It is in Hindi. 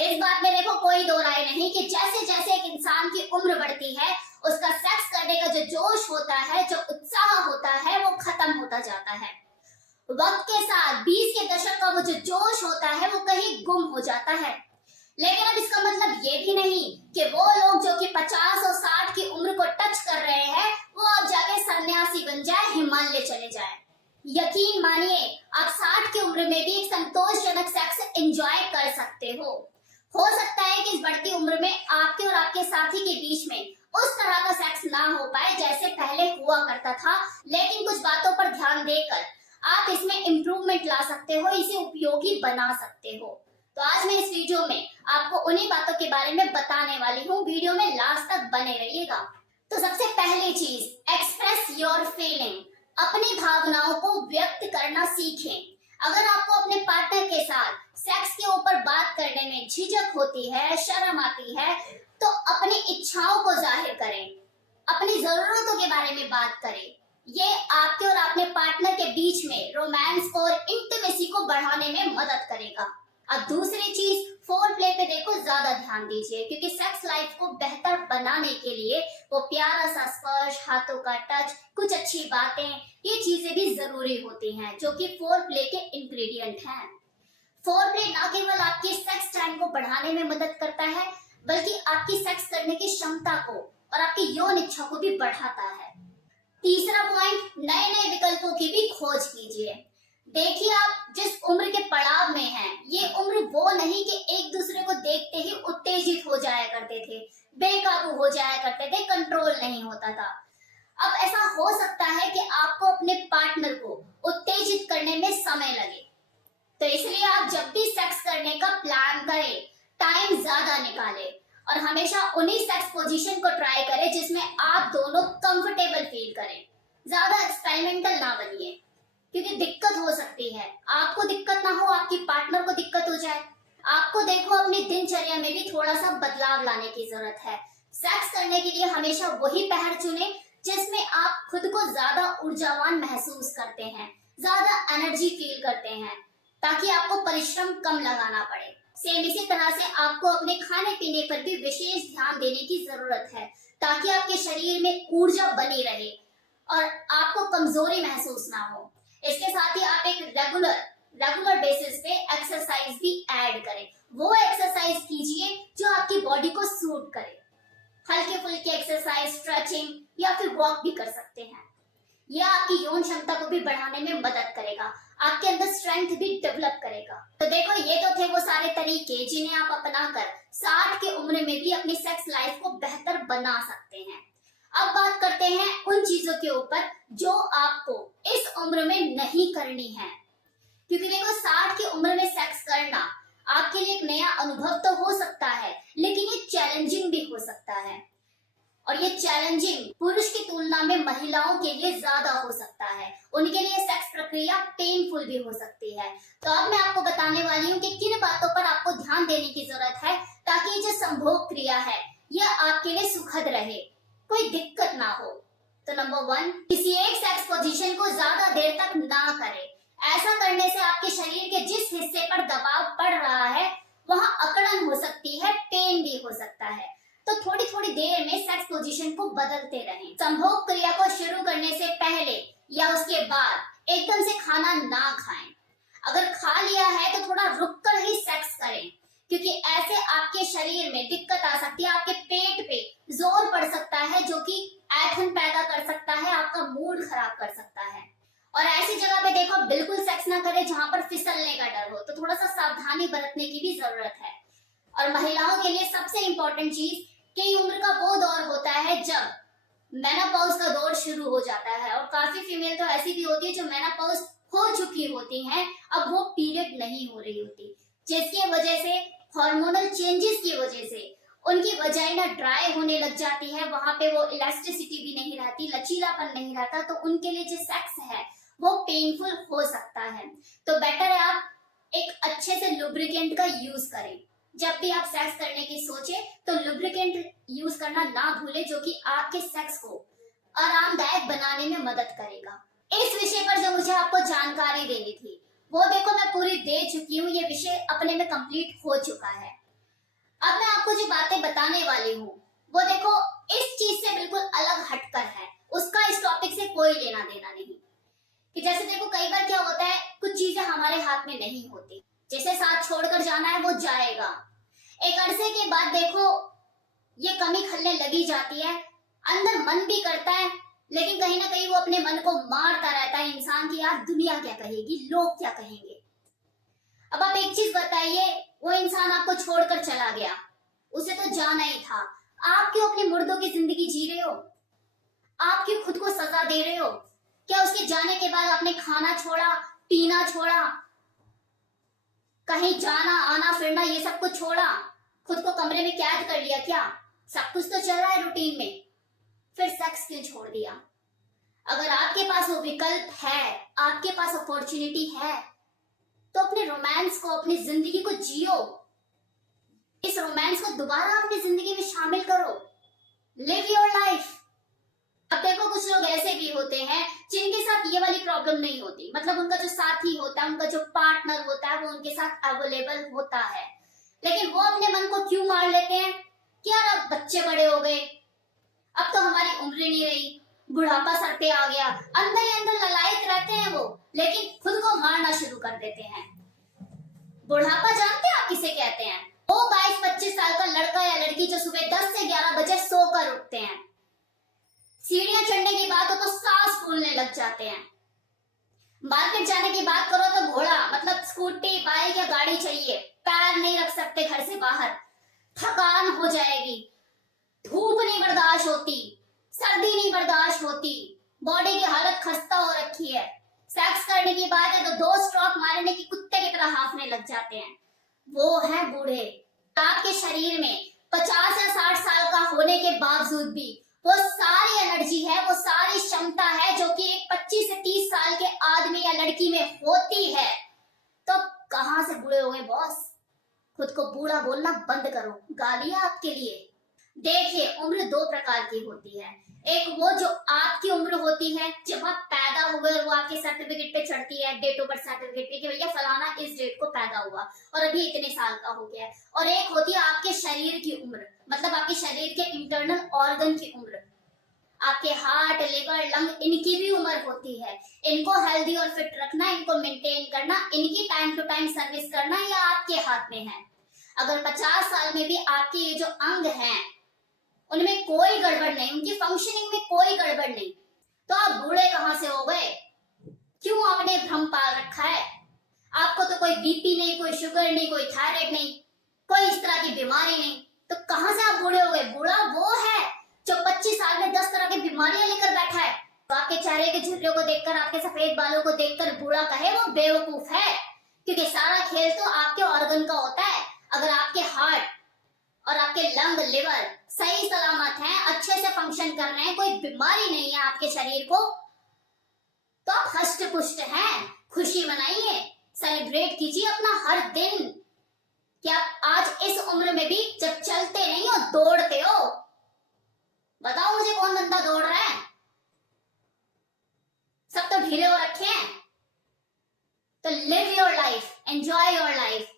इस बात में देखो कोई दो राय नहीं कि जैसे जैसे एक इंसान की उम्र बढ़ती है उसका सेक्स करने का जो जोश होता है, जो उत्साह होता है, वो खत्म होता जाता है। वक्त के साथ 20 के दशक का वो जो जोश होता है वो कहीं गुम हो जाता है। लेकिन अब इसका मतलब ये भी नहीं कि वो लोग जो कि 50 और 60 की उम्र को टच कर रहे हैं वो अब जाके सन्यासी बन जाए, हिमालय चले जाए। यकीन मानिए, आप 60 की उम्र में भी एक संतोषजनक सेक्स एंजॉय कर सकते हो सकता है कि इस बढ़ती उम्र में आपके और आपके साथी के बीच में उस तरह का सेक्स ना हो पाए जैसे पहले हुआ करता था, लेकिन कुछ बातों पर ध्यान देकर आप इसमें इम्प्रूवमेंट ला सकते हो, इसे उपयोगी बना सकते हो। तो आज मैं इस वीडियो में आपको उन्हीं बातों के बारे में बताने वाली हूँ। वीडियो में लास्ट तक बने रहिएगा। तो सबसे पहली चीज, एक्सप्रेस योर फीलिंग। अपनी भावनाओं को व्यक्त करना सीखें। अगर आपको अपने पार्टनर के साथ सेक्स के ऊपर बात करने में झिझक होती है, शर्म आती है, तो अपनी इच्छाओं को जाहिर करें, अपनी जरूरतों के बारे में बात करें। ये आपके और अपने पार्टनर के बीच में रोमांस और इंटीमेसी को बढ़ाने में मदद करेगा। अब दूसरी चीज, फोर प्ले पे देखो ज्यादा ध्यान दीजिए, क्योंकि सेक्स लाइफ को बेहतर बनाने के लिए वो प्यारा सा स्पर्श, हाथों का टच, कुछ अच्छी बातें, ये चीजें भी जरूरी होती हैं जो कि फोर प्ले के इंग्रेडिएंट हैं। फोर प्ले ना केवल आपकी सेक्स टाइम को बढ़ाने में मदद करता है, बल्कि आपकी सेक्स करने की क्षमता को और आपकी यौन इच्छा को भी बढ़ाता है। तीसरा पॉइंट, नए नए विकल्पों की भी खोज कीजिए। देखिए, आप जिस उम्र के पड़ाव में हैं, ये उम्र वो नहीं कि एक दूसरे को देखते ही उत्तेजित हो जाया करते थे, बेकाबू हो जाया करते थे, कंट्रोल नहीं होता था। अब ऐसा हो सकता है कि आपको अपने पार्टनर को उत्तेजित करने में समय लगे, तो इसलिए आप जब भी सेक्स करने का प्लान करें, टाइम ज्यादा निकालें और हमेशा उन्हीं सेक्स पोजीशन को ट्राई करें जिसमें आप दोनों कंफर्टेबल फील करें। ज्यादा एक्सपेरिमेंटल ना बनिए, क्योंकि दिक्कत हो सकती है। आपको दिक्कत ना हो, आपकी पार्टनर को दिक्कत हो जाए। आपको देखो अपनी दिनचर्या में भी थोड़ा सा बदलाव लाने की जरूरत है। सेक्स करने के लिए हमेशा वही पहर चुने जिसमें आप खुद को ज्यादा ऊर्जावान महसूस करते हैं, ज्यादा एनर्जी फील करते हैं, ताकि आपको परिश्रम कम लगाना पड़े। सेम इसी तरह से आपको अपने खाने पीने पर भी विशेष ध्यान देने की जरूरत है, ताकि आपके शरीर में ऊर्जा बनी रहे और आपको कमजोरी महसूस ना हो। इसके साथ ही आप एक रेगुलर बेसिस पे एक्सरसाइज भी ऐड करें। वो एक्सरसाइज कीजिए जो आपकी बॉडी को सूट करे। हल्के फुल्के एक्सरसाइज, स्ट्रेचिंग या फिर वॉक भी कर सकते हैं। यह आपकी यौन क्षमता को भी बढ़ाने में मदद करेगा, आपके अंदर स्ट्रेंथ भी डेवलप करेगा। तो देखो, ये तो थे वो सारे तरीके जिन्हें आप अपनाकर 60 की उम्र में भी अपनी सेक्स लाइफ को बेहतर बना सकते हैं। अब बात करते हैं उन चीजों के ऊपर जो आपको इस उम्र में नहीं करनी है, क्योंकि देखो 60 की उम्र में सेक्स करना आपके लिए एक नया अनुभव तो हो सकता है, लेकिन ये चैलेंजिंग भी हो सकता है, और ये चैलेंजिंग पुरुष की तुलना में महिलाओं के लिए ज्यादा हो सकता है। उनके लिए सेक्स प्रक्रिया पेनफुल भी हो सकती है। तो अब मैं आपको बताने वाली हूँ कि किन बातों पर आपको ध्यान देने की जरूरत है ताकि जो संभोग क्रिया है यह आपके लिए सुखद रहे, कोई दिक्कत ना हो। तो नंबर 1, किसी एक सेक्स पोजीशन को ज्यादा देर तक ना करें। ऐसा करने से आपके शरीर के जिस हिस्से पर दबाव पड़ रहा है वहां अकड़न हो सकती है, पेन भी हो सकता है। तो थोड़ी थोड़ी देर में सेक्स पोजीशन को बदलते रहें। संभोग क्रिया को शुरू करने से पहले या उसके बाद एकदम से खाना ना खाएं। अगर खा लिया है तो थोड़ा रुक कर ही सेक्स करें, क्योंकि ऐसे आपके शरीर में दिक्कत आ सकती है, आपके पेट पे जोर पड़ सकता है जो कि ऐंठन पैदा कर सकता है, आपका मूड खराब कर सकता है। और ऐसी जगह पे देखो बिल्कुल सेक्स ना करें जहां पर फिसलने का डर हो, तो थोड़ा सा सावधानी बरतने की भी जरूरत है। और महिलाओं के लिए सबसे इंपॉर्टेंट चीज कि उम्र का वो दौर होता है जब मेनोपॉज का दौर शुरू हो जाता है, और काफी फीमेल तो ऐसी भी होती है जो मेनोपॉज हो चुकी होती हैं, अब वो पीरियड नहीं हो रही होती, जिसकी वजह से हार्मोनल चेंजेस की वजह से उनकी वजाइना ड्राई होने लग जाती है। वहां पे वो इलास्टिसिटी भी नहीं रहती, लचीलापन नहीं रहता, तो उनके लिए जो सेक्स है वो पेनफुल हो सकता है। तो बेटर है आप एक अच्छे से लुब्रिकेंट का यूज करें। जब भी आप सेक्स करने की सोचे तो लुब्रिकेंट यूज करना ना भूले, जो कि आपके सेक्स को आरामदायक बनाने में मदद करेगा। इस विषय पर जो मुझे आपको जानकारी देनी थी वो देखो मैं पूरी दे चुकी हूँ। ये विषय अपने में कंप्लीट हो चुका है। अब मैं आपको जो बातें बताने वाली हूँ वो देखो इस चीज से बिल्कुल अलग हटकर है, उसका इस टॉपिक से कोई लेना देना नहीं। कि जैसे देखो कई बार क्या होता है, कुछ चीजें हमारे हाथ में नहीं होती, जैसे साथ छोड़कर जाना है वो जाएगा, एक अरसे के बाद देखो ये कमी खलने लगी जाती है, अंदर मन भी करता है लेकिन कहीं ना कहीं वो अपने मन को मारता रहता है इंसान की, यार दुनिया क्या कहेगी, लोग क्या कहेंगे। अब आप एक चीज बताइए, वो इंसान आपको छोड़कर चला गया, उसे तो जाना ही था, आप क्यों अपने मुर्दों की जिंदगी जी रहे हो? आप क्यों खुद को सजा दे रहे हो? क्या उसके जाने के बाद आपने खाना छोड़ा, पीना छोड़ा, कहीं जाना आना फिरना ये सब कुछ छोड़ा, खुद को कमरे में कैद कर लिया क्या? सब कुछ तो चल रहा है रूटीन में, फिर सेक्स क्यों छोड़ दिया? अगर आपके पास वो विकल्प है, आपके पास अपॉर्चुनिटी है, तो अपने रोमांस को, अपनी जिंदगी को जियो, इस रोमांस को दोबारा अपनी जिंदगी में शामिल करो, लिव योर लाइफ। अब देखो कुछ लोग ऐसे भी होते हैं जिनके साथ ये वाली प्रॉब्लम नहीं होती, मतलब उनका जो साथी होता है, उनका जो पार्टनर होता है वो उनके साथ अवेलेबल होता है, लेकिन वो अपने मन को क्यों मार लेते हैं कि यार अब बच्चे बड़े हो गए, अब तो हमारी उम्र नहीं रही, बुढ़ापा सर पे आ गया, अंदर ही अंदर ललायत रहते हैं वो, लेकिन खुद को मारना शुरू कर देते हैं। बुढ़ापा जानते हैं आप किसे कहते हैं? वो 22-25 साल का लड़का या लड़की जो सुबह 10 से 11 बजे सोकर उठते हैं, सीढ़ियां चढ़ने की बात हो तो सांस फूलने लग जाते हैं, मार्केट जाने की बात करो तो घोड़ा मतलब स्कूटी बाइक या गाड़ी चाहिए, पैर नहीं रख सकते घर से बाहर, थकान हो जाएगी, धूप नहीं बर्दाश्त होती, सर्दी नहीं बर्दाश्त होती, बॉडी की हालत खस्ता हो रखी है, सेक्स करने की बात है तो 2 स्ट्रोक मारने की कुत्ते की तरह हांफने लग जाते हैं। वो है बूढ़े। आपके शरीर में 50 या 60 साल का होने के बावजूद भी वो सारी एनर्जी है, वो सारी क्षमता है जो कि एक 25 से 30 साल के आदमी या लड़की में होती है। तो कहां से बूढ़े हो गए बॉस? खुद को बूढ़ा बोलना बंद करो, गालियां आपके लिए। देखिए उम्र 2 प्रकार की होती है, एक वो जो आपकी उम्र होती है जब आप पैदा हुए और वो आपके सर्टिफिकेट पे चढ़ती है, डेट ऑफ बर्थ सर्टिफिकेट पे कि भैया फलाना इस डेट को पैदा हुआ और अभी इतने साल का हो गया है, और एक होती है आपके शरीर की उम्र, मतलब आपके शरीर के इंटरनल ऑर्गन की उम्र, आपके हार्ट लिवर लंग इनकी भी उम्र होती है, इनको हेल्दी और फिट रखना, इनको मेंटेन करना, इनकी टाइम टू टाइम सर्विस करना ये आपके हाथ में है। अगर 50 साल में भी आपके ये जो अंग हैं उनमें कोई गड़बड़ नहीं, उनकी फंक्शनिंग में कोई गड़बड़ नहीं, तो आप बूढ़े कहां से हो गए? क्यों आपने भ्रम पाल रखा है? आपको तो कोई बीपी नहीं, कोई शुगर नहीं, कोई थायराइड नहीं, कोई इस तरह की बीमारी नहीं, तो कहां से आप बूढ़े हो गए? बूढ़ा वो है जो 25 साल में 10 तरह की बीमारियां लेकर बैठा है, तो आपके चेहरे के झुर्रियों को देखकर, आपके सफेद बालों को देखकर बूढ़ा कहे वो बेवकूफ है, क्योंकि सारा खेल तो आपके ऑर्गन का होता है। अगर आपके हार्ट और आपके लंग लिवर सही सलामत हैं, अच्छे से फंक्शन कर रहे हैं, कोई बीमारी नहीं है आपके शरीर को, तो आप हष्ट पुष्ट हैं, खुशी मनाइए, सेलिब्रेट कीजिए अपना हर दिन कि आप आज इस उम्र में भी जब चलते नहीं हो दौड़ते हो। बताओ मुझे कौन बंदा दौड़ रहा है? सब तो ढीले हो रखे हैं। तो live your life, enjoy your life,